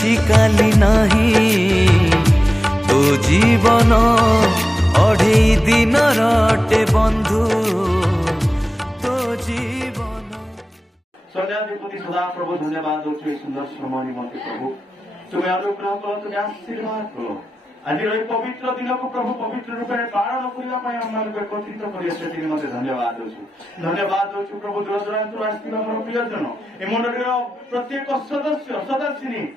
अछि काली नाही तो जीवन अढ़े दिन रटे बंधु तो जीवन। सदाधिपति सदा प्रभु धन्यवाद दौर सुंदर समय निमंते प्रभु तुम्हें अनुग्रह करो तुम्हें आशीर्वाद करो आज पवित्र दिन को प्रभु पवित्र रूप में पालन करने एकत्रित कर मत धन्यवाद दौर धन्यवाद दौर प्रभु दूर दूरांतर आसवा मोर प्रियजन ए मंडली प्रत्येक सदस्य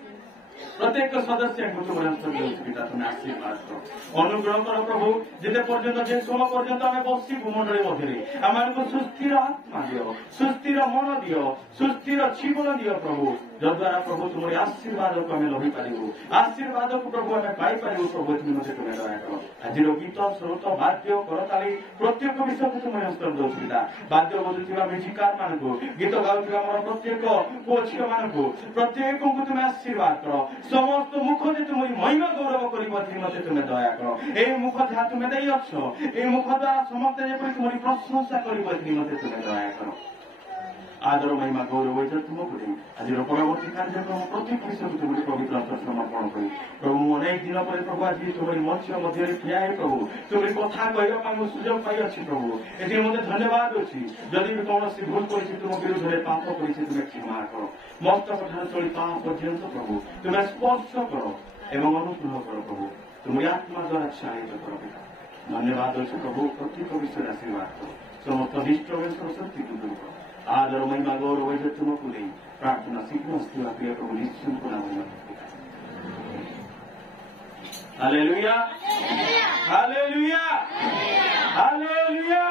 प्रत्येक सदस्य तुम्हें आशीर्वाद करो अनुग्रह कर प्रभु जिते पर्यंत जे समय पर्यंत आम बसबू मंडली मध्य आम सुस्थिर आत्मा दियो सुस्थिर मन दियो सुस्थिर जीवन दियो प्रभु जद्वारा प्रभु तुम्हारे आशीर्वाद को आम लही पारू आशीर्वाद को प्रभु आम पाई पारू प्रभु तुम्हें तुम्हें दया कर आज गीत स्रोत वाद्य करताली प्रत्येक विषय को तुम्हें हस्तर दौरा वाद्य बजुवा म्यूजिकार मान गीत गाउवा मोर प्रत्येक पुओ झील मान प्रत्येक को तुम्हें आशीर्वाद कर समस्त मुख जे तुम महिमा गौरव कर तुम्हें दया कर ए मुख जहाँ तुम्हें दे ए मुख द्वारा समस्त तुम्हारी प्रशंसा कर तुम्हें दया कर आदर महिमा गौरव तुमको दे आज परवर्ती कार्यक्रम प्रत्येक विषय को तुम्हारे पवित्र हस्त समर्पण कर प्रभु अनेक दिन पर प्रभु आज तुम्हारी मंच मध्य ठिया है प्रभु तुम्हारी कथा कहवा सुजोग पाई प्रभु ये मत धन्यवाद अच्छी जदि भी कौन भूल कर तुम विरुद्ध में पाप कर तुम्हें क्षमा कर मस्तक ठार चली पाप पर्यंत प्रभु तुम्हें स्पर्श कर एवं अनुग्रह कर प्रभु तुम्हारी आत्मा द्वारा चालित कर धन्यवाद अच्छे प्रभु प्रत्येक विषय आशीर्वाद कर समस्त डिस्टर्बेंस शक्ति को दूर कर आदर महिमा गौरव तुमको दे प्रार्थना शीघ्र प्रिय प्रभु निश्चय को नाम हालेलुया हालेलुया हालेलुया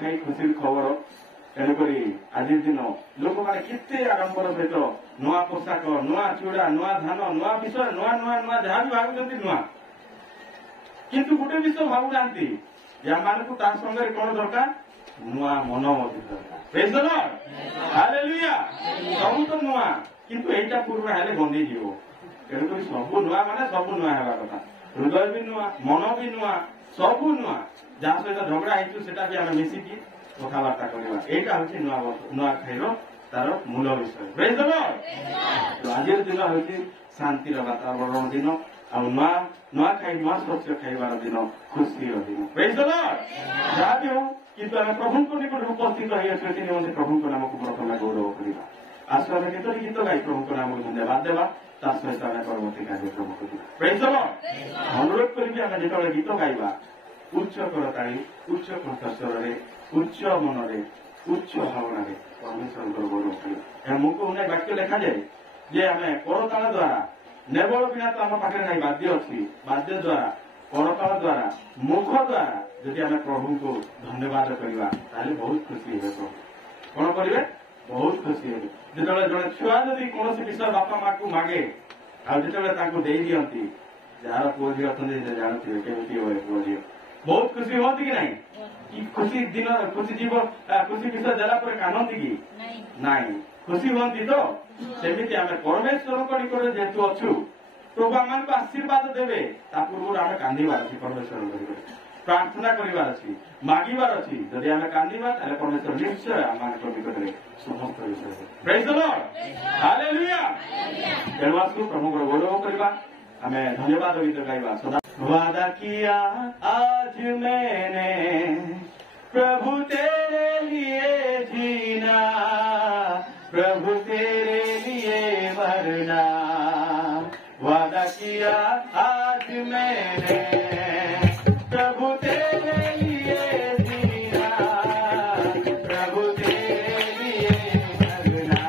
कई खुशी खबर तेणुक आज दिन लोक मैंने केते आडंबर सहित नुआ पोशाक नुआ चूड़ा नुआ धान नुआ विषय नुआ नुआ नुआ जहाँ भी भावुं नुआ किंतु गोटे विषय भावु ना संगे कौन दरकार नुआ मन दरकार हालेलुया सब तो नुआ किंतु एटा पूर्व हेले गंदी जीव तेणुक सब नुआ माने सब नुआ हेबा कथा हृदय भी नुआ मन भी नुआ सब नुआ जहाँ सहित झगड़ा होता भी आम मिसिकी कथबार्ता करवा यहाँ हूँ नुआ खाइर तार मूल विषय आज दिन हूँ शांति वातावरण दिन नुआ खाई नुआ शस्य खाइबार दिन खुशी दिन जहाँ भी हूँ किंतु आम प्रभु निकट उपस्थित होते प्रभु नाम को प्रथम गौरव करवा आस आम केत गीत गाई प्रभु नाम को धन्यवाद देवा सहित आम परवर्ती कार्यक्रम करवा अनुरोध करी आम जो गीत गाइबा उच्च करताली उच्च कंठस्वर उच्च मन उच्च भावना परमेश्वर गौरव कर मुख उन्हें वाक्य लिखा जाए जे आम करताल द्वारा नेबल बिना तो आम पाखे ना वाद्य अच्छी वाद्य द्वारा करताल द्वारा मुख द्वारा जदि आम प्रभु को धन्यवाद करवा बहुत खुशी हे प्रभु कौन करेंगे बहुत खुशी हे जो जड़े छुआ जदि कौन विषय बापा माँ को मागे आते दे दिखती जार पुओ झी अच्छे जानते केमी पुओ झी बहुत खुशी होती कि नहीं कि खुशी दिन खुशी जीव खुशी विषय देला पर कानती कि नहीं खुशी होती तो सेमती आम परमेश्वर निकट जेहेतु अच्छु प्रभु आम आशीर्वाद देवे पूर्व आम कांदार अच्छी परमेश्वर प्रार्थना करार अच्छी मागिबार अच्छी जदि आम कांदा परमेश्वर निश्चय आम निकट में समस्त विषय तेणु आसू प्रभु गौरव करवा आम धन्यवाद गीत गाइबा सदा वादा किया आज मैंने प्रभु तेरे लिए जीना प्रभु तेरे लिए मरना वादा किया आज मैंने प्रभु तेरे लिए जीना प्रभु तेरे लिए मरना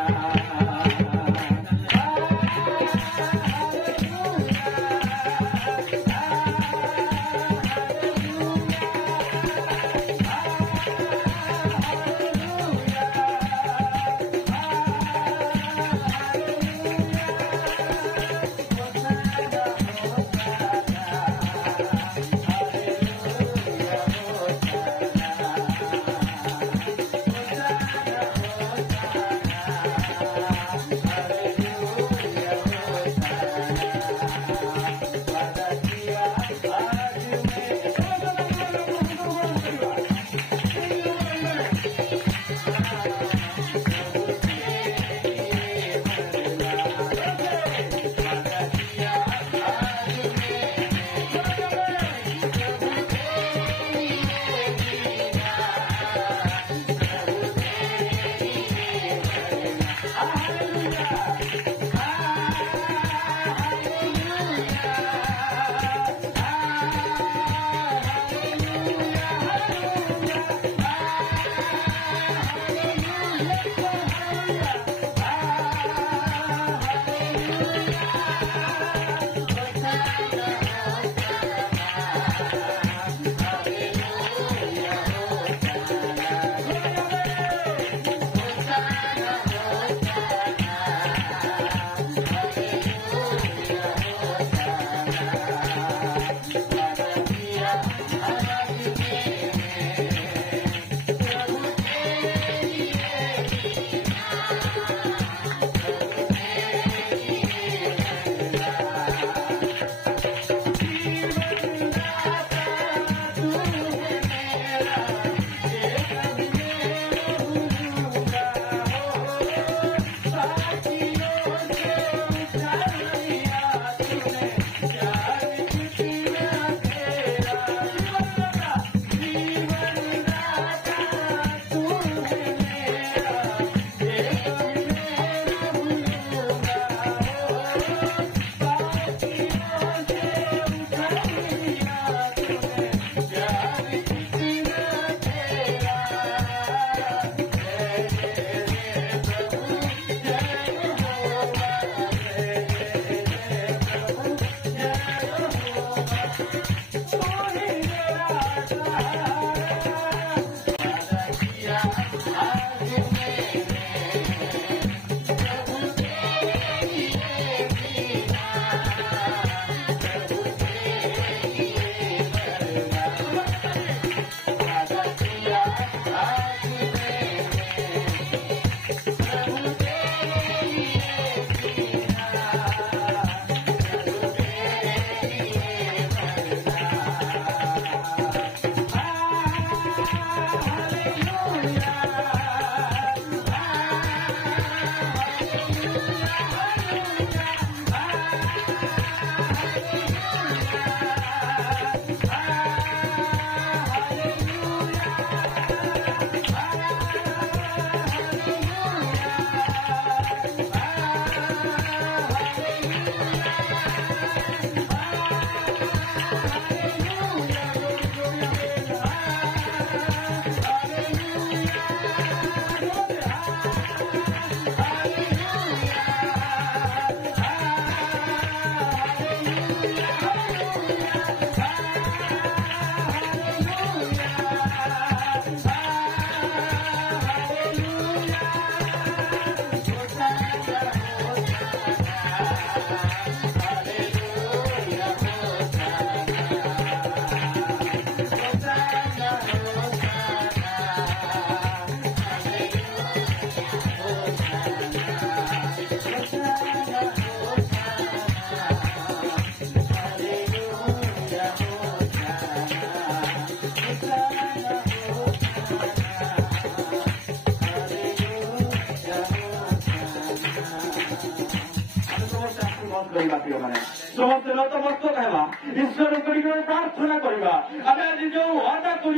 प्रिय मैंने समस्त नतमस्तक है ईश्वर प्रार्थना करवा आम आज जो अदा कर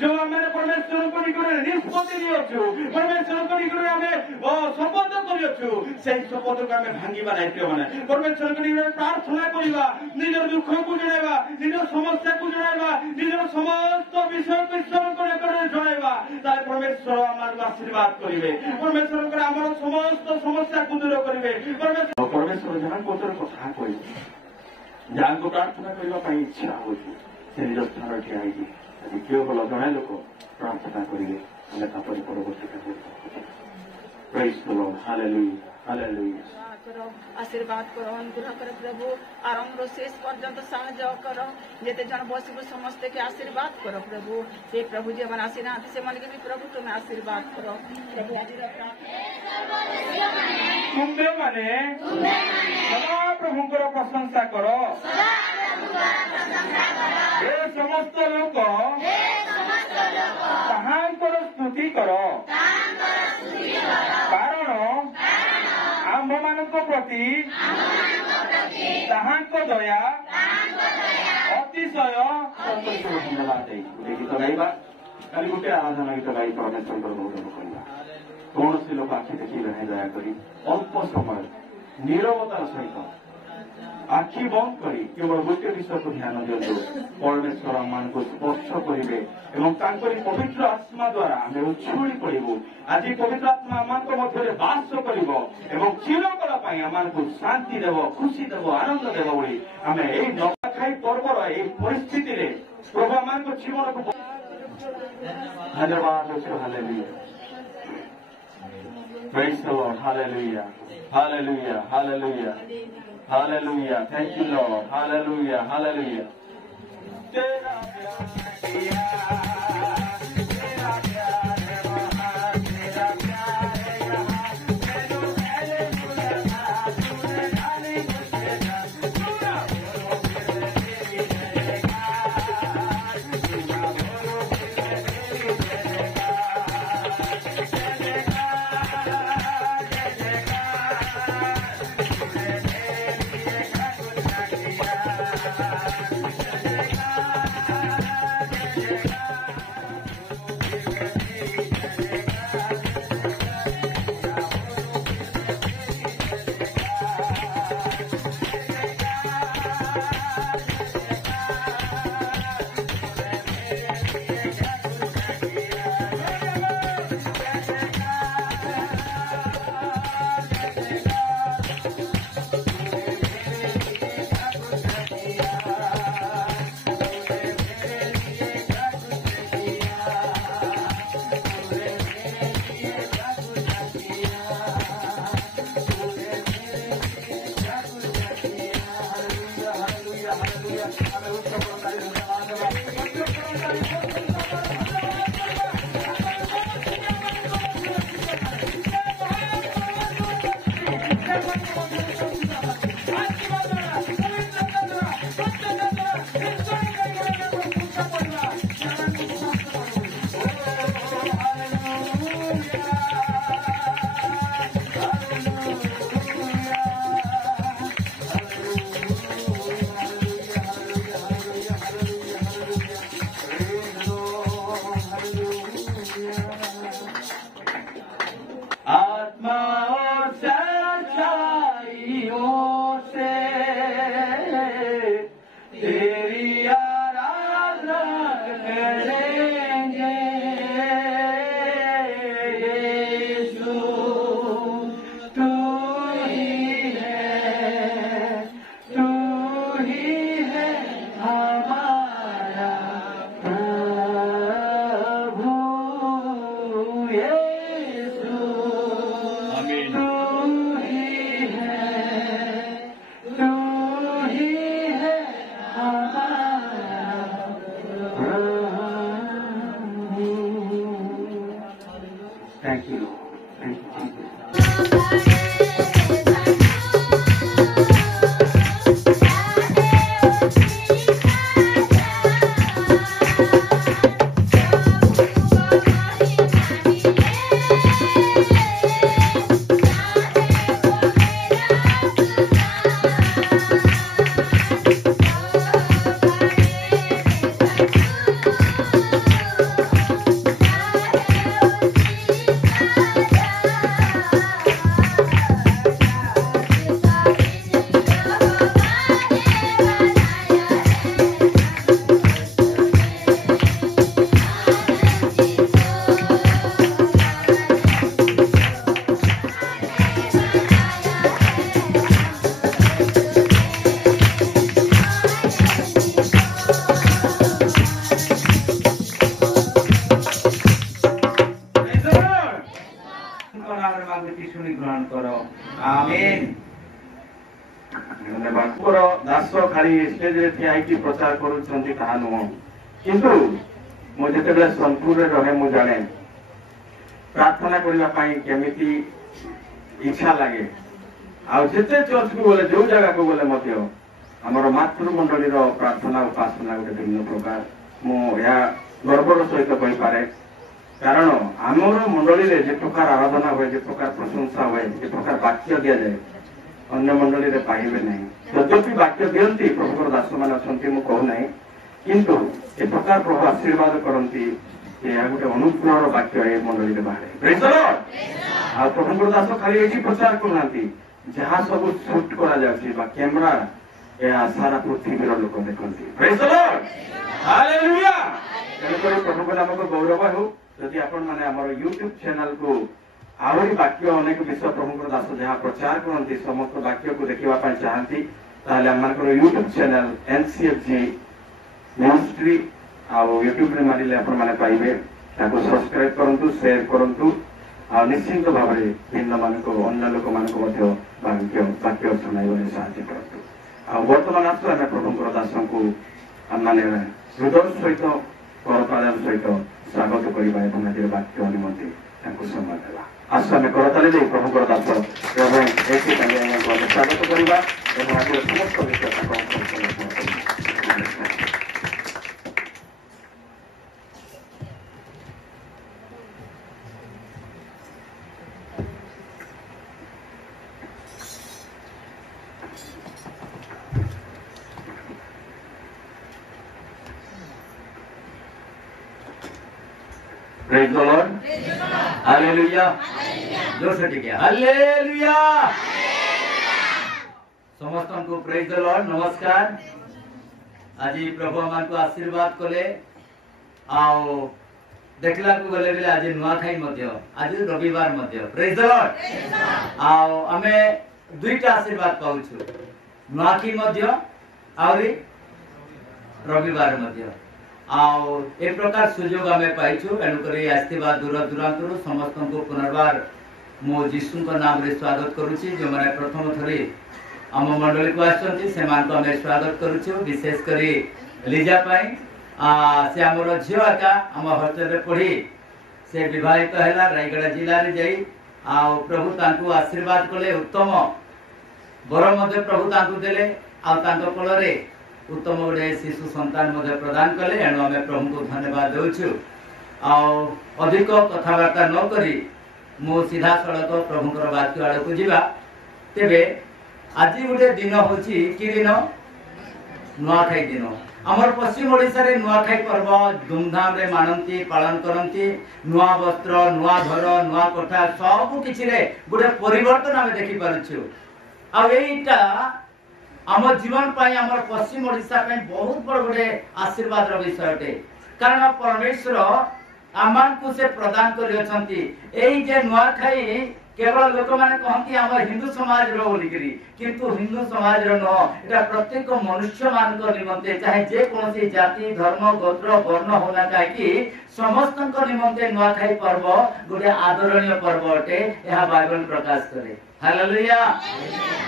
जो आम परमेश्वर निष्पत्ति परमेश्वर आम शपथ कर शपथ को आम भांगा ना प्रिय मैंने परमेश्वर प्रार्थना करवा निजर दुख को जणाइबा निजर समस्या को जणाइबा निजर समस्त विषय को ईश्वर को जणाइबा ताले परमेश्वर आमार आशीर्वाद करिवे परमेश्वर को आमार समस्त समस्या को दूर करिवे परमेश्वर जहां कोतर कथा कहिबे जहां को प्रार्थना करबा पई इच्छा होची से निज स्थान ठिया आइबे यदि केवल जणे लोक प्रार्थना करिवे ताले तापर परवर्ती कार्य praise the Lord hallelujah hallelujah आशीर्वाद करो अनुग्रह कर प्रभु आरंभ शेष पर्यंत साहाଯ୍ୟ कर जेते जन बसबु समस्त के आशीर्वाद करो प्रभु से प्रभु जे मन आशीर्वाद से मन के भी प्रभु तुम्हें आशीर्वाद करो प्रभु तुम्बे माने सदा प्रभुଙ୍କର प्रशंसा करो हे समस्त लोक ତାହାଙ୍କର स्तुति करो कारण आम्भ ମାନଙ୍କ प्रति ତାହାଙ୍କ ଦୟା ଅତିଶୟ ଧନ୍ୟବାଦ ଦେଇ ଗୀତ ଗାଇବା କାଲି ଗୋଟେ ଆରାଧନା ଗୀତ ଗାଇ परमेश्वर ଗୌରବ କରିବା କୌଣସି ଲୋକ ଆଖି ଦେଖିବେ ନାହିଁ ଦୟାକରି ଅଳ୍ପ ସମୟ ନିରବତାର ସହିତ आखि बंद करी केवल गोटे विषय को ध्यान दिंतु परमेश्वर आमको स्पर्श करेंगे पवित्र आत्मा द्वारा आम उछुड़ी पड़ू आज पवित्र आत्मा आम मध्य बास कर चिरकाल आमको शांति देव खुशी देव आनंद देव बोली आम यही नखाई पर्वर यही परिस्थिति प्रभु आम जीवन को धन्यवाद hallelujah Praise the Lord. Hallelujah. Hallelujah. Hallelujah. Hallelujah. Thank you, Lord. Hallelujah. Hallelujah. Thank you, Lord. Thank you, Jesus. खाली स्टेज रे ठिया होइकी प्रचार करूछंती ताहा नुह किंतु मु जेतेबेले सोनपुर रे रहे मु जाने प्रार्थना करबा पई केमिति इच्छा लागे आ जेते चर्च को बोले जो जगह को बोले मध्य हमर मातृमंडली रो प्रार्थना उपासना गोटे भिन्न प्रकार मु या गर्वर सहित कहि पारे कारण आमर मंडली रे जे प्रकार आराधना हुए जे प्रकार प्रशंसा हुए जे प्रकार वाक्य दिया जाए अन्य मंडली रे पाइबे नहीं यद्यपि वाक्य दियंती प्रभुर दास मान अछंती मु कहू नहीं किंतु ए प्रकार प्रभु आशीर्वाद करंती ए गोटे अनुग्रह रो वाक्य ए मंडली रे बाहरे प्रेज द लॉर्ड आ प्रभुर दास खाली एठी प्रचार करनांती जहां सब शूट करा जाउची बा कैमरा ए सारा पृथ्वी रो लोक देखंती प्रेज द लॉर्ड हालेलुया तेणुकर प्रभु नाम को गौरव हो यदि आपण माने हमर YouTube चैनल को आवरी वाक्य अनेक विषय प्रभु दास जहाँ प्रचार करती समस्त वाक्य को देखा चाहती ताले हमर YouTube चैनल NCFG मिनिस्ट्री आउ YouTube रे मारिले आपण माने पाइबे ताको सब्सक्राइब करंतु शेयर करंतु आ निश्चित भाव में भिन्न मान को अन्य लोक मान को मध्य वाक्य सुनाइबारे साहाय्य करंतु आ वर्तमान आसु आमे प्रभु दास को माने हृदय सहित करताल सहित स्वागत करबा एवं आज वाक्य निमंते ताको सम्मान देबा आसु आमे करताल दे प्रभु दास एवं एके संगे स्वागत करबा एवं आज समस्त विषय ताको Praise the Lord. Hallelujah. जोर से ठीक है. Hallelujah. समस्त को praise the Lord. नमस्कार. आज प्रभु मान को आशीर्वाद कले आओ देखला को गले बेले आज नुआखाई मध्य आज रविवार मध्य praise the Lord. आओ हमें दुईटा आशीर्वाद पाउछु. नुआखाई मध्य आउरी रविवार मध्य आओ ए प्रकार सुयोग आमे पाइछु एनुकरी आस्तिबा दूर दूरांतरु समस्त को पुनर्बार मो जीसु को नाम रे स्वागत करूची जो माने प्रथम थरी हम मंडली को आछंती से मान को हमें स्वागत करूछु विशेष करी लिजा पाई से हमर झियो आका हम हॉस्टल रे पढ़ी से विवाहित हैला रायगढ़ जिल्ला रे जाई आ प्रभु तांको आशीर्वाद कले उत्तम बर मध्ये प्रभु तांको देले आ तांको कोल रे उत्तम गोटे शिशु संतान प्रदान कले एणु आम प्रभु को धन्यवाद देउछु अधिक कथबार्ता न करी मु सीधा सड़क प्रभुकर वाक्य आड़ को जीवा तेबे आज गोटे दिन होची कि दिन नुआखाई दिन आमर पश्चिम ओडिशा रे नुआखाई पर्व धूमधाम रे मानंती पालन करंती नुआ वस्त्र नुआ घर नुआ कोठा सब किछि रे गोटे परिवर्तन आमे देखि पारुछु आ एटा आम जीवन पाई आमर पश्चिम ओडिशा पाई बहुत बड़ गोटे आशीर्वाद रो विषय अटे कारण परमेश्वर आमान को से प्रदान करि अछंती एई जे नुआखाई केवल लोक माने कहंती आमर हिंदू समाज रो बोलिकरी किंतु हिंदू समाज रो न एटा प्रत्येक मनुष्य मान को निमंते चाहे जे कोनसी जाति धर्म गोत्र वर्ण होना काकी समस्त को निमंते नुआखाई पर्व गोटे आदरणीय पर्व अटे एहा बाइबल प्रकाश करे हालेलुया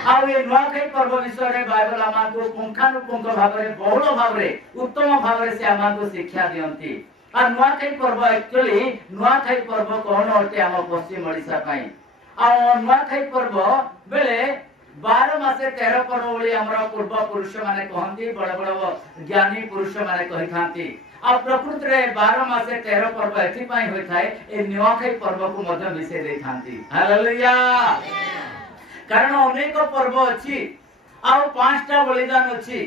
आ ए नुआखाई पर्व विषय रे बाइबल आमा को पुंखानुपुंख भाव रे बहुल भाव रे उत्तम भाव रे से आमा को शिक्षा दियंती आ नुआखाई पर्व एक्चुअली नुआखाई पर्व कोन अटे आम पश्चिम ओडिशा पाई आ नुआखाई पर्व बेले 12 मासे 13 पर्व बोली हमर पूर्व पुरुष माने कहंती बड़ बड़ ज्ञानी पुरुष माने कहि थांती आ प्रकृति रे 12 मासे 13 पर्व एथि पाई होय थाए ए नुआखाई पर्व को मध्य मिसे दे थांती हालेलुया कारण अनेक पर्व अछि आ 5टा बलिदान अछि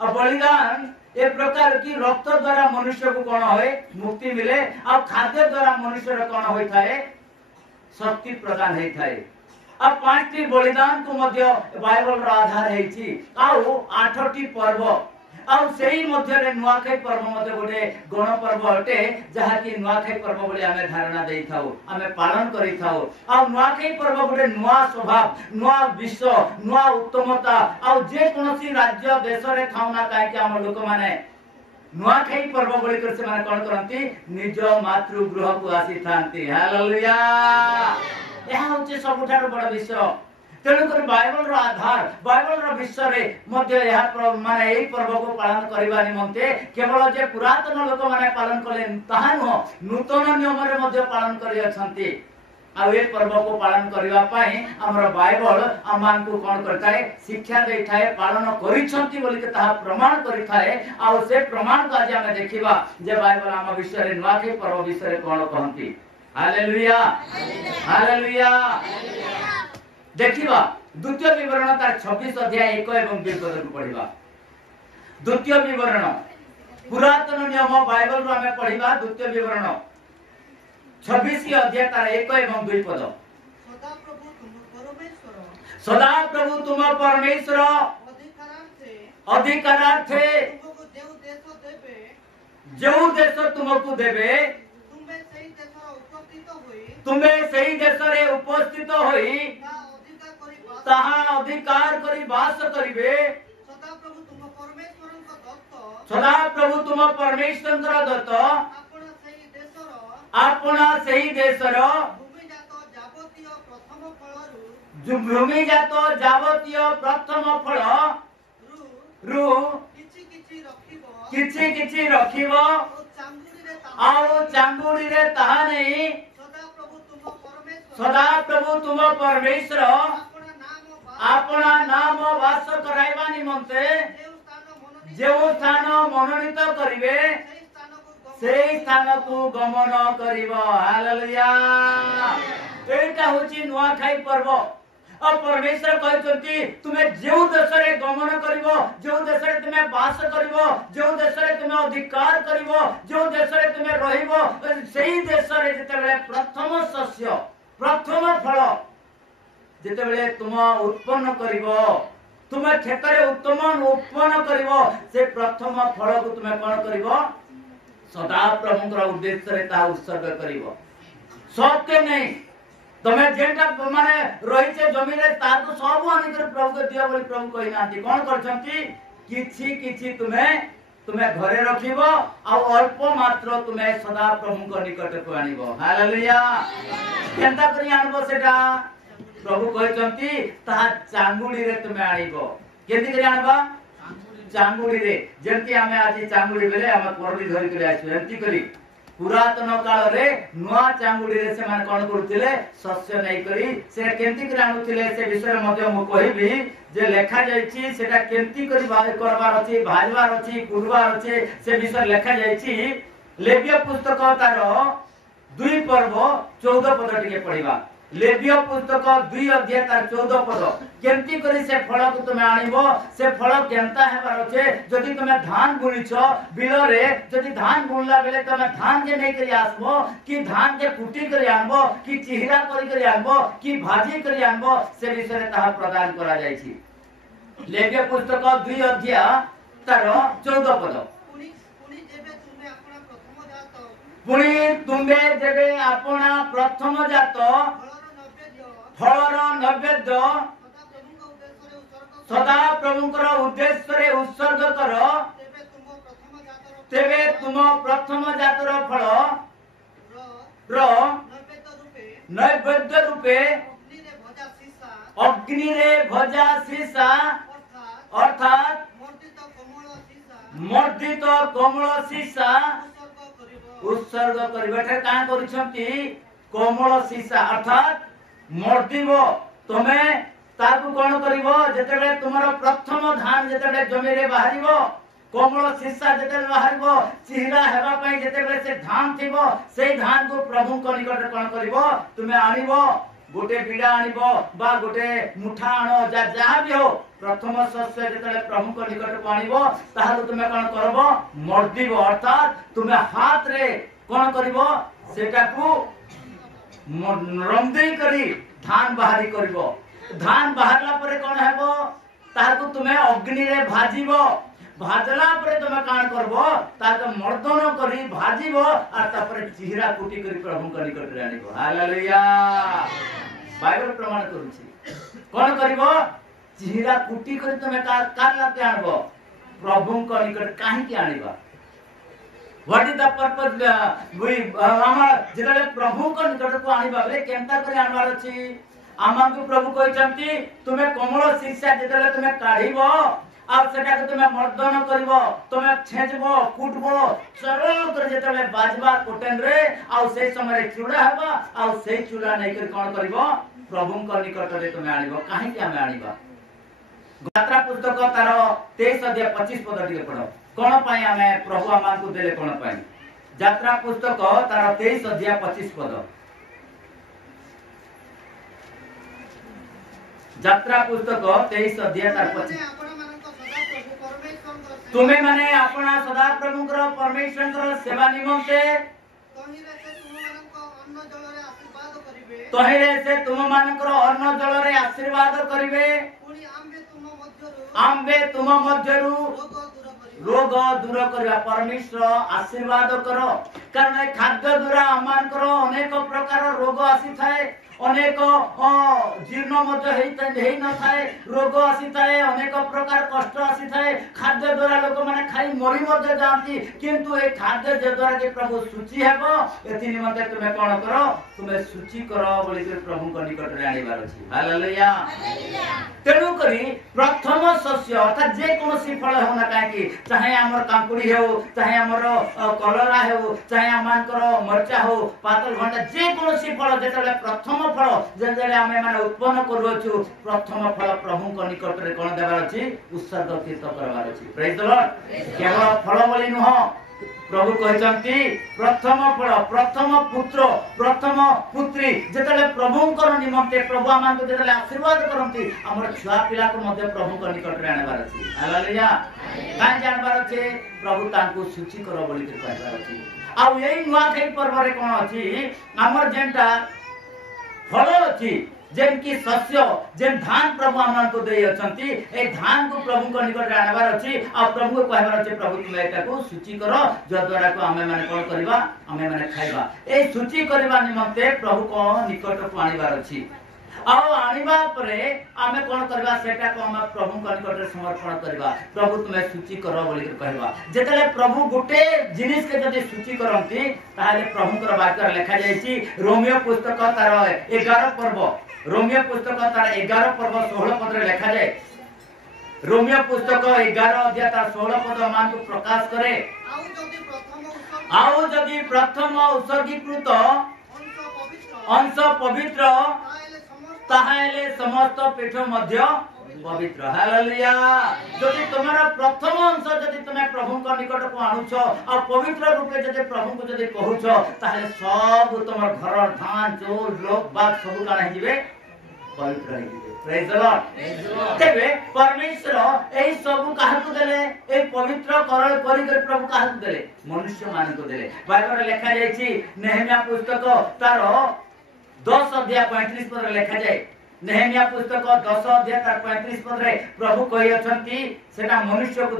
आ बलिदान ए प्रकार की रक्त द्वारा मनुष्य को कोन होय मुक्ति मिले आ खाद्य द्वारा मनुष्य रो कोन होय थाए शक्ति प्रदान होय थाए अब 5टी बलिदान को मध्य बाइबल रो आधार हेछि आ 8टी पर्व आ सेही मध्य रे नुआखाई पर्व मध्य गोटे गण पर्व अटे जहा कि नुआखाई पर्व बोली हमें धारणा देई थाउ हमें पालन करि थाउ आ नुआखाई पर्व गोटे नुआ स्वभाव नुआ विश्व नुआ उत्तमता आ जे कोनसी राज्य देश रे थाउना काहे कि हम लोक माने नुआखाई पर्व बोली कर से माने कोन करंती निज मातृगृह को आसी थांती हालेलुया एहा होचे सबठार बड़ विषय तेणुक बाइबल आधार बाइबल विषय माने यही पर्व को पालन करने निमंते केवल जे पुरातन लोक माने पालन कले ताहा नुह नूतन नियम रे मध्य पालन करि अछंती आ ए पर्व को पालन करबा पई हमर बाइबल आमान को कोन करताए शिक्षा देठाए पालन करिसंती बोली के ताहा प्रमाण करिथाए आ से प्रमाण को आज हम देखिबा जे बाइबल आम विषय रे नुआखे पर्व विषय कोन कहंती हालेलुया हालेलुया देखिबा द्वितीय विवरण तार 26 अध्याय 1 एवं 2 पद को पढिबा द्वितीय विवरण पुरातन नियम बाइबल रो हमें पढिबा द्वितीय विवरण 26 अध्याय तार 1 एवं 2 पद सदा प्रभु तुम परमेश्वर अधिकारार्थे जो देश तुमको देबे तुम्हें सही देश रे उपस्थित होई ताहा अधिकार करी वास करिवे सदा प्रभु तुम परमेश्वर दत्त अपना सही देशर भूमिजात जावतीय प्रथम फल रु किछि रखिबो आउ चांगुड़ी रे ताहा नहीं सदा प्रभु तुम परमेश्वर अपना नाम वास कराइबा निमंते जो स्थान मनोनीत करिवे सेई स्थान को गमन करिवो हालेलुया एटा होची नुआखाई पर्व और परमेश्वर कहते तुम्हें जो देश रे गमन करिवो जो देश रे तुम्हें वास करिवो जो देश रे तुम्हें अधिकार करिवो जो देश रे तुम्हें रहिवो सेई देश रे जेतेबेले प्रथम शस्य प्रथम फल जेतेबेले तुम उत्पन्न करिवो तुम्हें खेत रे उत्तम उत्पन्न करिवो से प्रथम फल को तुम्हें कोन करिवो सदा प्रभुଙ୍କର उद्देश्य ता उत्सर्ग करिवो सबके नहीं तमे जेंटा माने रहिचे जमीन रे ता तो सब आनिकर प्रभु के दिया बोली प्रभु कहि नांती कोन करछंती किछि तुम्हें घरे रखिबो आ अल्प मात्र तुम्हें सदा प्रभु को निकट को आनिबो हालेलुया केनता करी आनबो सेटा प्रभु कहछंती ता चांगुडी रे तुम्हें आनिबो केदी करी आनबा चांगुडी रे जेंती हमें आज चांगुडी बेले हम परली धरि के आइछु एंती करी पुरातन काल रे नुआ चांगुडी रे से मान कोन करथिले शस्य नै करी से केंती करी आनुथिले से विषय मध्ये मु कहिबी जे लेखा जायछि सेटा केंती करी करबार अछि भाजबार अछि कुरबार अछि से विषय लेखा जायछि लेव्य पुस्तक तार 2 पर्व 14 पद टिके पढिबा लेव्य पुस्तक 2 अध्याय तार 14 पद केंती करी से फल को तुम आनिबो से फल केंता हेबार अछि जदि तुम धान बुनिछो बिलो रे जदि धान बुनला बेले तुम धान के नै करी आसबो कि धान के कुटी करी आनबो कि चिहिरा करी आनबो कि भाजी करी आनबो से विषय ताहा प्रदान करा जायछि लेव्य पुस्तक 2 अध्याय तार 14 पद पुणी तुम्बे जेबे अपना प्रथम जात फलर नैवेद्य सदा प्रभुकर उद्देश्य रे उत्सर्ग कर तेबे तुम प्रथम जातर फल रो नैवेद्य रूपे अग्नि रे भजा सीसा अर्थात मर्दित कोमल सीसा उत्सर्ग करिबे का करिसंती कोमल सीसा अर्थात मर्दिबो तमे ताकू कोन करिवो जेतेबे तुमरो प्रथम धान जेतेबे जमी रे बाहरिबो कोमल सीसा जेतेबे बाहरिबो चिहिरा हेबा पई जेतेबे से धान थिबो से धान को प्रभु को निकट कोन करिवो तुमे आनिबो गोटे बिडा आनिबो बा गोटे मुठा आनो जहा भी हो प्रथम शस्य जेतेबे प्रभु को निकट को आनिबो ताहालो तुमे कोन करबो मर्दिबो अर्थात तुमे हाथ रे कोन करिवो सेटा को रंदेई करी धान बाहरी करिवो धान बाहरला परे कोन हेबो ताहाको तुमे अग्नि रे भाजिबो भाजला परे तुमे कान करबो ताको मर्दन करी भाजिबो आ तापरे चिहिरा कुटी करी प्रभु को निकट रे आनिबो हालेलुया बाइबल प्रमाण करूछि कोन करिवो चिहिरा कुटी करी तुमे कार लाते आनबो प्रभु को निकट काहे के आनिबो what is the purpose we हम जेतले प्रभु को निकट को आनिबा बले केनता करे आनबार अछि आमको प्रभु कहते तुम्हें कोमल शिक्षा जिते तुम्हें काढ़ आ सेटा को तुम्हें मर्दन करबो तुम्हें छेजबो कुटबो सरल कर जेतले बाजबा कोटेन रे आ से समय रे चूड़ा हबा आ से चूड़ा नै कर कोन करबो प्रभु को निकट रे तुम्हें आनिबो काहे कि हमें आनिबा यात्रा पुस्तक तार 23 अध्याय 25 पद टिके पढो कोन पई हमें प्रभु आमान को देले कोन पई यात्रा पुस्तक तार 23 अध्याय 25 पद यात्रा पुस्तक 23 अध्याय तार 25 तुम्हें माने अपना सदा प्रभु परमेश्वर सेवा निमंते तोहिरे से तुम मानकर अन्न जल रे आशीर्वाद करिवे आम्बे तुम मध्यरु रोग दूर करवा परमेश्वर आशीर्वाद करो कारण खाद्य द्वारा आमानकर अनेक प्रकार रोग आसी थाए अनेक जीर्ण मध्य हेई न थाए रोग आसी थाए अनेक प्रकार कष्ट आसी थाए खाद्य द्वारा लोक माने खाई मरी मध्य जांती किंतु ए खाद्य जे द्वारा के प्रभु सूची हेबो एति निमंते तुमे कोन करो तुमे सूची करो बोली के प्रभु को निकट रे आनिबार अछि हालेलुया तेनु करी प्रथम शस्य अर्थात जे कोनोसी फल होना काहे कि चाहे हमर कांकुड़ी हो चाहे हमर कलरा हो चाहे आमानकर मरचा हो पातल घंटा जे कोनोसी फल जेतले प्रथम फल जेतले हमें माने उत्पन्न करूछु प्रथम फल प्रभु को निकट रे कोन देबार अछि उत्सर्गित करबार अछि प्रेज द लॉर्ड केवल फल बोली नुह प्रभु कहचंती प्रथम फल प्रथम पुत्र प्रथम पुत्री जेतले प्रभुंकर निमंते प्रभु आमान को जेतले आशीर्वाद करंती हमर छुआ पिला को मध्ये प्रभु को निकट रे आनबार अछि हालेलुया कान जानबार अछि प्रभु तांको सूची करो बोली के कहबार अछि आ एई नुआ खाई पर्व रे कोन अछि हमर जेंटा फल अछि जेन की शस्य जेन धान प्रभु आमान को देई अछंती ए धान को प्रभु को निकट रे आनबार अछि आ प्रभु को कहबार अछि प्रभु तुम एटा को सूची करो जो द्वारा को हमें माने कोन करबा हमें माने खाइबा ए सूची करबा निमंते प्रभु को निकट को आनिबार अछि आ आनिबा परे हमें कोन करबा सेटा को हम प्रभु को निकट रे समर्पण करबा प्रभु तुम सूची करो बोली के कहबा जेतले प्रभु गुटे जिनिस के जदि सूची करंती ताले प्रभु कर वाक्य लिखा जायछि रोमियो पुस्तक तार 11 पर्व रोमियो पुस्तक तार 11 पर्व 16 पद रे लिखा जाय रोमियो पुस्तक 11 अध्याय तार 16 पद मान को प्रकाश करे आउ जदि प्रथम उत्सर्गीकृत अंश पवित्र ताहाले समस्त पीठ मध्य पवित्र हालेलुया जदि तुम्हारा प्रथम अंश जदि तुमे प्रभु को निकट को आनुछ आ पवित्र रूपे जदि प्रभु को जदि कहूछ ताहाले सब तुमर घर धान चोर लोक बात सब काना हिबे पवित्र हिबे प्रेज द लॉर्ड तेबे परमेश्वर एई सब काहा को देले ए पवित्र करण करी के प्रभु काहा को देले मनुष्य मान को देले बाइबल रे लिखा जायछि नेहमिया पुस्तक तार 10 अध्याय 35 पद रे लिखा जाय नेहमिया पुस्तक 10 अध्याय तार 35 पद रे प्रभु कहि अछंती सेटा मनुष्य को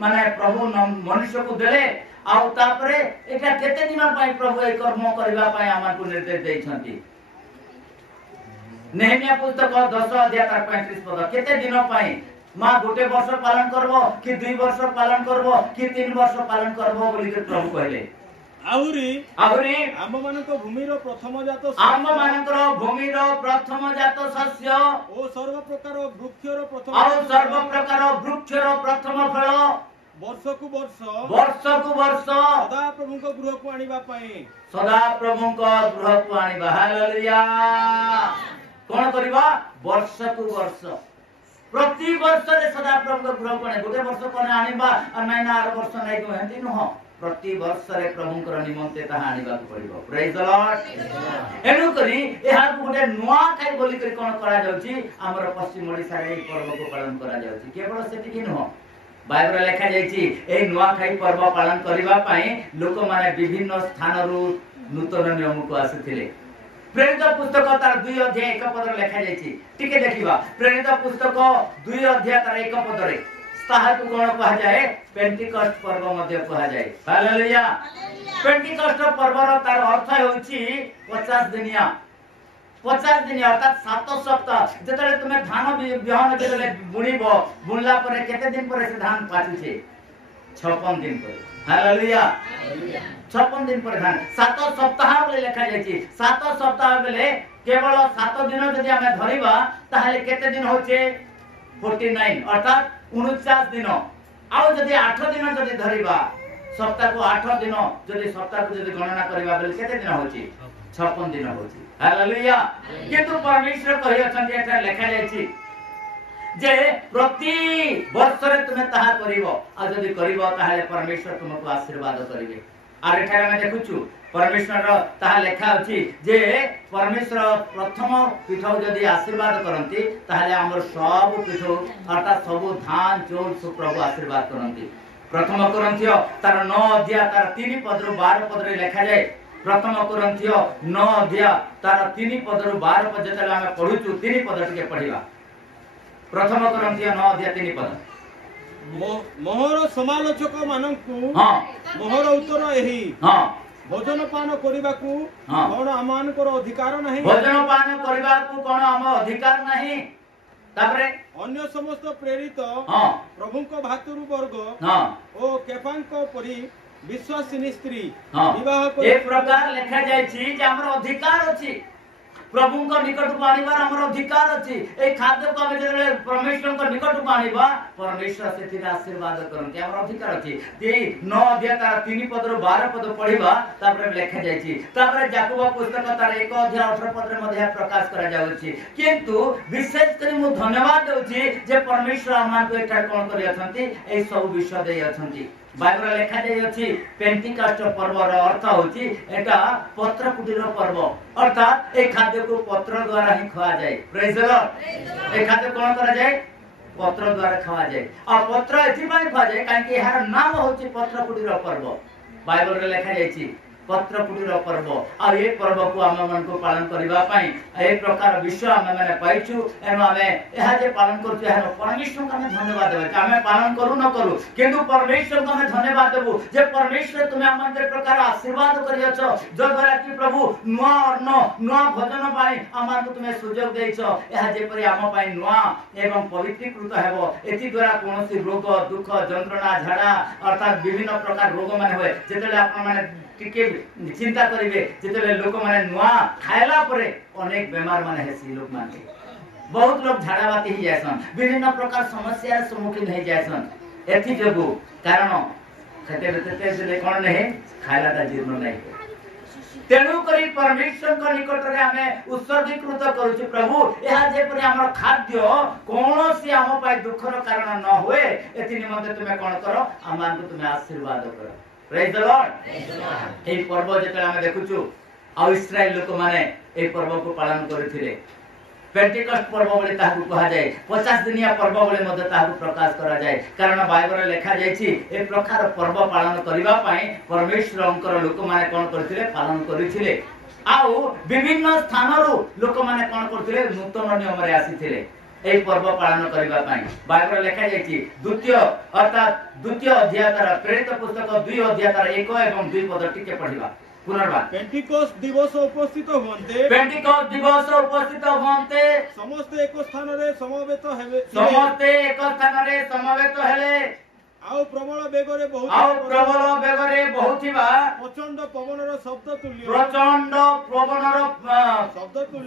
माने प्रभु मनुष्य को देले आ तापरे एटा केते दिन पई प्रभु ए कर्म करबा पई आमान को निर्देश दैछंती नेहमिया पुस्तक 10 अध्याय तार 35 पद केते दिन पई मां गोटे वर्ष पालन करबो कि 2 वर्ष पालन करबो कि 3 वर्ष पालन करबो बोली के प्रभु कहले आहुरी आम मानक भूमिर प्रथम जात आम मानकर भूमिर प्रथम जात शस्य ओ सर्व प्रकार वृक्षर प्रथम फल वर्ष को वर्ष सदा प्रभु को गृह को आनिबा पई हालेलुया कोन करबा वर्ष को वर्ष प्रति वर्ष रे सदा प्रभु को गृह को गोटे वर्ष कोन आनिबा आ नै ना आर वर्ष नै को हेंती न प्रति वर्ष रे प्रभु कर निमंते ताहा आनिबा पड़िबो प्रेज द लॉर्ड एनु करी एहा गोटे नुआ खाई बोली कर कोन करा जाउची हमर पश्चिम ओडिसा रे पर्व को पालन करा जाउची केवल सेति कि न बाइबल लिखा जायछि ए नुआ खाई पर्व पालन करिबा पई लोक माने विभिन्न स्थान रु नूतन नियम को आसीथिले प्रेरित पुस्तक तार 2 अध्याय 1 पद रे लिखा जायछि टिके देखिबा प्रेरित पुस्तक 2 अध्याय तार 1 पद रे ताहा को कोन कहा जाय पेंटिकस्ट पर्व मध्ये कहा जाय हालेलुया पेंटिकस्ट पर्व रो तार अर्थ होछि 50 दिनिया 50 दिन अर्थात 7 सप्ताह जेतले तुमे धान बिहन जेतले बुणीबो बुणला परे केते दिन परे से धान पाचुछे 56 दिन परे हालेलुया 56 दिन परे धान 7 सप्ताह बोले लिखा जायछि 7 सप्ताह बेले केवल 7 दिन जदि आमे धरिबा ताहले केते दिन होचे 49 अर्थात 49 दिन आउ जदि 8 दिन जदि धरिबा सप्ताह को 8 दिन जदि सप्ताह को जदि गणना करबा बेले केते दिन होची 56 दिन होची हालेलुया किंतु परमेश्वर कहि अछन एटा लिखा जायछि जे प्रति वर्ष रे तुमे ताहा करिवो आ जदि करिवो ताहाले परमेश्वर तुमको आशीर्वाद करिवे आर एठा हम देखुछु परमेश्वर ताहा लेखा अछि जे परमेश्वर प्रथम पीठ जदि आशीर्वाद करंती ताहाले हमर सब पीठ अर्थात सब धान चौल सब प्रभु आशीर्वाद करंती प्रथम कोरिन्थियो तार 9 अध्याय तार 3 पद रु 12 पद रे लिखा जाय प्रथम कोरिन्थियो 9 अध्याय तार 3 पद रु 12 पद जतले हम पढुछु 3 पद टिके पढिबा प्रथम कोरिन्थियो 9 अध्याय 3 पद मोहर समालोचक मानकु हां मोहर उत्तर एही हां भोजन पान करिबाकू हां कोन अमानकर अधिकार नाही भोजन पान करिबाकू कोन हम अधिकार नाही तापरे अन्य समस्त प्रेरित हां प्रभुको भातुरु वर्ग हां ओ केफांको परी विश्वासिनी स्त्री हां विवाह को एक प्रकार लिखा जाय छी जे हमर अधिकार अछि प्रभु को निकट पानिबार हमर अधिकार अछि ए खाद्य को हम जे परमेश्वर को निकट पानिबा परमेश्वर सेति आशीर्वाद करनते हमर अधिकार अछि ते 9 अध्याय तार 3 पद रु 12 पद पढिबा तापर लिखा जाय छी तापर याकूब पुस्तक तार 1 अध्याय 18 पद रे मध्ये प्रकाश करा जाउ छी किंतु विशेष करी मु धन्यवाद दउ छी जे परमेश्वर आमान को एटा कोन करि अछंती ए सब विषय दे अछंती बाइबल लेखा जाय अछि पेंटिकास्ट पर्व रो अर्थ होछि एटा पत्र कुटीर पर्व अर्थात ए खाद्य को पत्र द्वारा ही खवा जाय प्रेज द लॉर्ड ए खाद्य कोन करा जाय पत्र द्वारा खवा जाय आ पत्र एथि माने खवा जाय काहे कि एहार नाम होछि पत्र कुटीर पर्व बाइबल रे लेखा जाय छी पत्र कुटीर पर्व आ ए पर्व को हम मन को पालन करबा पई ए प्रकार विषय हम माने पाइछु एनो हमें एहा जे पालन करछु एहा परमेश्वर को हम धन्यवाद देबे हमें पालन करू न करू किंतु परमेश्वर को हम धन्यवाद देबो जे परमेश्वर तुमे हमन के प्रकार आशीर्वाद करियछ जो द्वारा कि प्रभु नुआ अन्न नुआ भोजन पाई हमन को तुमे सुयोग दैछ एहा जे परि हम पाई नुआ एवं पवित्रीकृत हेबो एति द्वारा कोनोसी रोग दुख जंत्रणा झाड़ा अर्थात विभिन्न प्रकार रोग माने होय जेतले आपन माने टिके चिंता करिवे जेतले लोक माने नुआ खायला परे अनेक बेमार माने हेसी लोक माने बहुत लोग झाड़ाबाती ही जायसन विभिन्न प्रकार समस्या सम्मुखीन हो जायसन एथि जगु कारण खते बेते से कोन नहीं खायला ता जीर्ण नहीं तेणु करी परमेश्वर को निकट रे हमें उत्सर्गीकृत करू छी प्रभु एहा जे परे हमर खाद्य कोनोसी हम पाई दुखर कारण न होए एथि निमंते तुमे कोन करो आमान को तुमे आशीर्वाद करो प्रेज द लॉर्ड ए पर्व जेते हम देखुछु आ इस्राएल लोक माने ए पर्व को पालन करथिले पेंटिकस्ट पर्व बोले ताहु कहा जाय 50 दिनिया पर्व बोले मध्य ताहु प्रकाश करा जाय कारण बाइबल रे लिखा जाय छी ए प्रकार पर्व पालन करिबा पई परमेश्वर अंकर लोक माने कोन करथिले पालन करथिले आउ विभिन्न स्थानरु लोक माने कोन करथिले नूतन नियम रे आसीथिले ए पर्व पालन करिबा पई बाइबल लिखा जाय छी द्वितीय अर्थात द्वितीय अध्याय तार प्रेरित पुस्तक 2 अध्याय तार 1 एवं 2 पद टिके पढिबा पुनर्बार पेंटिकोस्ट दिवस उपस्थित होंते पेंटिकोस्ट दिवस उपस्थित होंते समस्त एक स्थान रे समवेत हेबे समस्त एक स्थान रे समवेत हेले आउ प्रबल बेगरे बहुत बहुथिबा प्रचंड पवनर शब्द तुल्य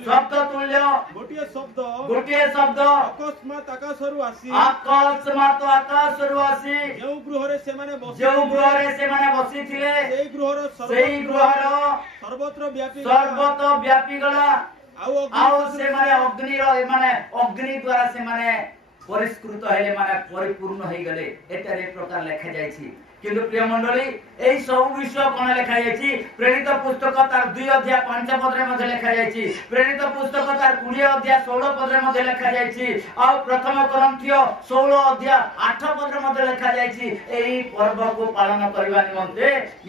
शब्द तुल्य गोटिए शब्द अकस्मात आकाशरु आसी जेउ गृहरे सेमाने बसिथिले सेई गृहर सर्वत्र व्यापी गला आउ से माने अग्नि द्वारा से माने परिष्कृत हेले माने परिपूर्ण हो गले एटारे प्रकार लिखा जाय छी किंतु प्रिय मंडली एई सब विषय कोन लिखा जाय छी प्रेरित पुस्तक तार 2 अध्याय 5 पद रे मध्ये लिखा जाय छी प्रेरित पुस्तक तार 20 अध्याय 16 पद रे मध्ये लिखा जाय छी आ प्रथम कोरिन्थियो 16 अध्याय 8 पद रे मध्ये लिखा जाय छी एई पर्व को पालन करबा निमंते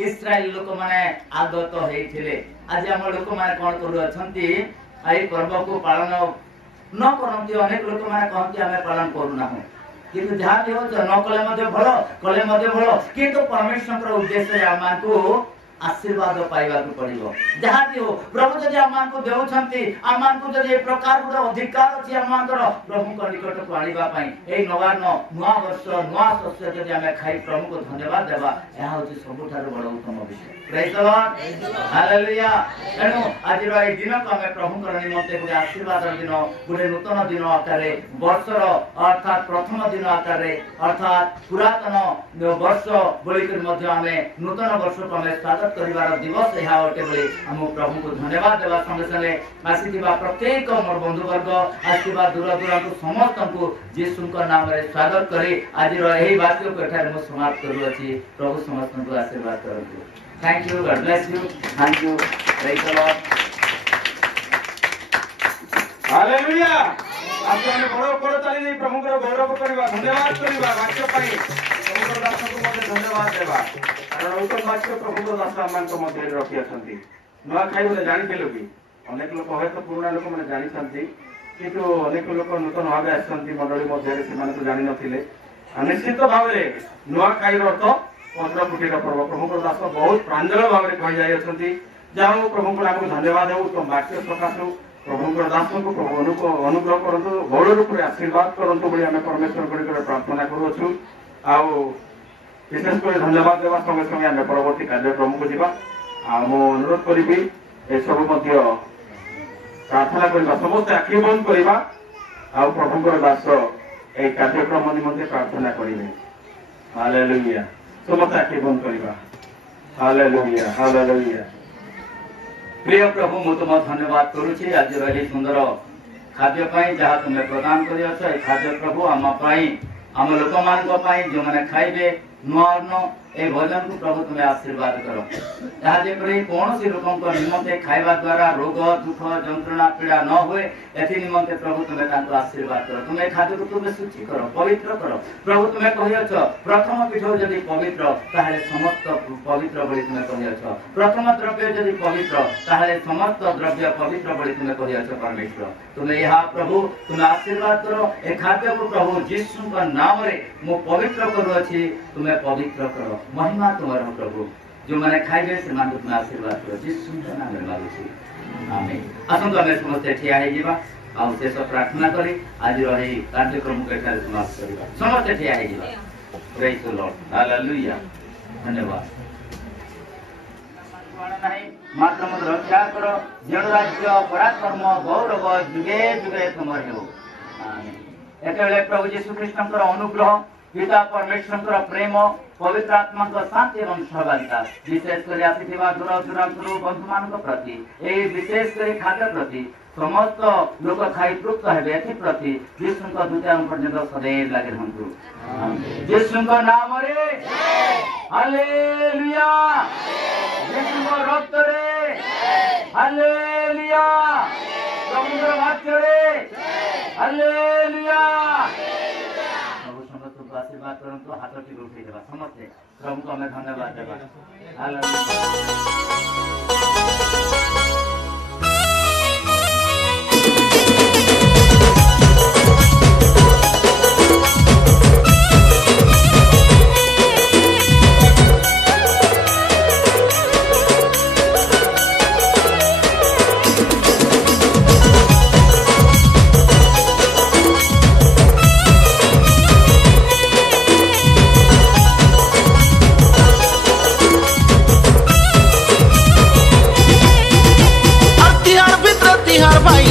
इस्राएल लोक माने आगत हेथिले आज हम लोक माने कोन करू अछंती एई पर्व को पालन न करंती अनेक लोक माने कहंती हमें पालन करू ना किंतु जहां भी हो न कले मध्ये भलो कले मध्ये भलो किंतु परमेश्वर उद्देश्य आमान को आशीर्वाद पाइबा पड़ो जहाँ भी हो प्रभु जब आम को देउछंती आम को जब प्रकार गोटे अधिकार अच्छी आम प्रभु निकट को आने यही नवान्न नुआ वर्ष नुआ शस्य जब आम खाई प्रभु को धन्यवाद देवा यह हूँ सबुठ बड़ उत्तम विषय हालेलुया तेणु आज दिन को आम प्रभु निमंते गोटे आशीर्वाद दिन गोटे नूतन दिन आकार वर्षर अर्थात प्रथम दिन आकार अर्थात पुरातन वर्ष बोलिक आम नूतन वर्ष को आम स्वागत कर दिवस यह अटे बोली आम प्रभु को धन्यवाद देवा संगे संगे आसीथिबा प्रत्येक मोर बंधुवर्ग आसीथिबा दूर दूर समस्त को जीशु नाम रे स्वागत करी आज यही वाक्य को एठारे मु समाप्त करूछि। प्रभु समस्त को आशीर्वाद करतु। Thank you, God bless you. Thank you. Praise the Lord. Hallelujah. आज हम बड़ बड़ ताली प्रभु को गौरव करबा धन्यवाद करबा वाक्य पाई प्रभु को दास को मते धन्यवाद देबा कारण उत्तम वाक्य प्रभु को दास आमान को मते रखि अछंती नुआ खाइ बोले जानि देलो कि अनेक लोक होय तो पुराना लोक माने जानि छंती किंतु अनेक लोक नूतन भाबे आछंती मंडली मध्ये रे से माने तो जानि नथिले निश्चित भाव रे नुआ खाइ रो तो 15 फुटीर पर्व प्रभु को दास बहुत प्रांजल भाव रे कहि जाय अछंती जाओ प्रभु को नाम धन्यवाद देउ तो वाक्य प्रकाश प्रभु दास को प्रभु अनुग्रह करतु बड़ रूप में आशीर्वाद करतु बोली आम परमेश्वर गुड़ी प्रार्थना करूँ आउ विशेष कर धन्यवाद देवा संगे संगे आम परवर्ती कार्यक्रम को जावा अनुरोध करी ए सब प्रार्थना करवा समस्त आखि बंद करवा आउ प्रभु दास ए कार्यक्रम निमंते प्रार्थना करेंगे। हालेलुया समस्त आखि बंद करवा। Hallelujah hallelujah. प्रिय प्रभु मु तुम धन्यवाद करुछि आज रही सुंदर खाद्य पाई जहाँ तुम्हें प्रदान कर खाद्य प्रभु आम आम लोक मान जो मैंने खाइबे नुआ अन्न ए भोजन को प्रभु तुम्हें आशीर्वाद करो जहाँ जेपरी कौन सी लोकों निमंते खाइबा द्वारा रोग दुख जंत्रणा पीड़ा न हुए एथि निमंते प्रभु तुम्हें आशीर्वाद करो तुम्हें खाद्य को तुम्हें शुचि करो पवित्र करो प्रभु तुम्हें कहियछ प्रथम पीठ जदि पवित्र ताहले समस्त पवित्र बोली तुम्हें कहियछ प्रथम द्रव्य जदि पवित्र ताहले समस्त द्रव्य पवित्र बोली तुम्हें कहियछ परमेश्वर तुम्हें यह प्रभु तुम्हें आशीर्वाद करो ए खाद्य को प्रभु यीशु का नाम रे मु पवित्र करूछि तुम्हें पवित्र करो महिमा तुम्हारा प्रभु जो मैंने खाइबे से मान तुम्हें आशीर्वाद करो यीशु के नाम में मांगुछि आमीन। आसंत आमे समस्त ठिया हे जिबा आ शेष प्रार्थना करी आज रही कार्यक्रम को एठारे समाप्त करिबा समस्त ठिया हे जिबा। प्रेज द लॉर्ड हालेलुया धन्यवाद। मात्र मत रक्षा करो जड़ राज्य पराक्रम गौरव जुगे जुगे तुमर हो आमीन। एतले प्रभु यीशु कृष्णकर अनुग्रह पिता परमेश्वर प्रेम पवित्र आत्मा शांति एवं सहभागिता विशेष कर आसीथिबा दूर दूरांतरु बंधु मान प्रति ए विशेष कर खाद्य प्रति समस्त लोक खाई तृप्त हेबे एथि प्रति यीशु दूतान पर्यंत सदैव लागे रहंतु यीशु नाम रे हालेलुया यीशु रक्त रे हालेलुया प्रभु वाक्य रे हालेलुया आशीर्वाद करंतु हाथ टी उठे देबा समस्त प्रभु को हमें धन्यवाद देबा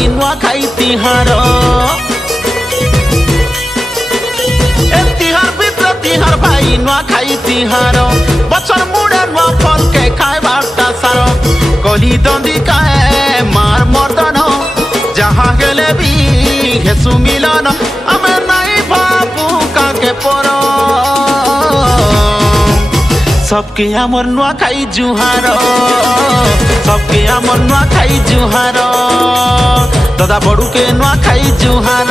नुआ खाई तिहार तिहार भीतर तिहार भाई नुआ खाई तिहार बचर मुड़ा नुआ फल के खाए बाटा सार कली दंदी काए मार मर्दन जहाँ गेले भी हेसु मिलन आमे नाई बाबू का के पर सबके आमर नुआ खाई जुहार सबके आमर नुआ खाई जुहार दादा बड़ू के नुआ खाई जुहार